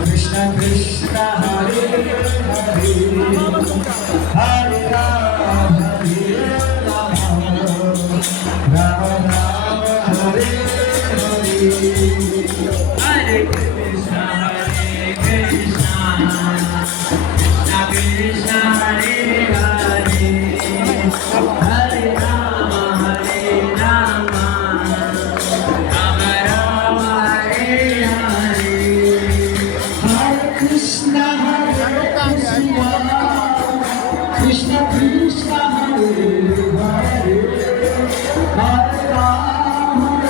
Krishna Krishna Hare Hare Hare Rama Hare Rama Rama Rama Hare Hare Hare Krishna Krishna Krishna Hare Hare Hare Rama Hare Rama Rama Rama Hare Hare Hare Krishna Krishna Krishna Hare Hare Hare Rama Rama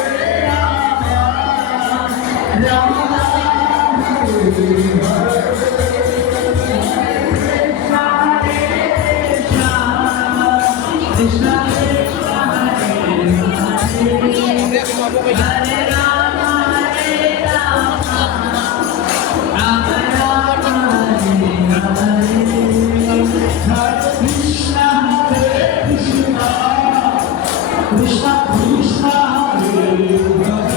Rama Hare Hare Krishna Krishna Hare Hare Hare Rama Rama Rama Hare Hare Hare Krishna Krishna Krishna Krishna Hare Hare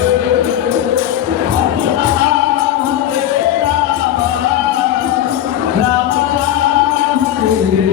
Hare Rama Rama Rama Hare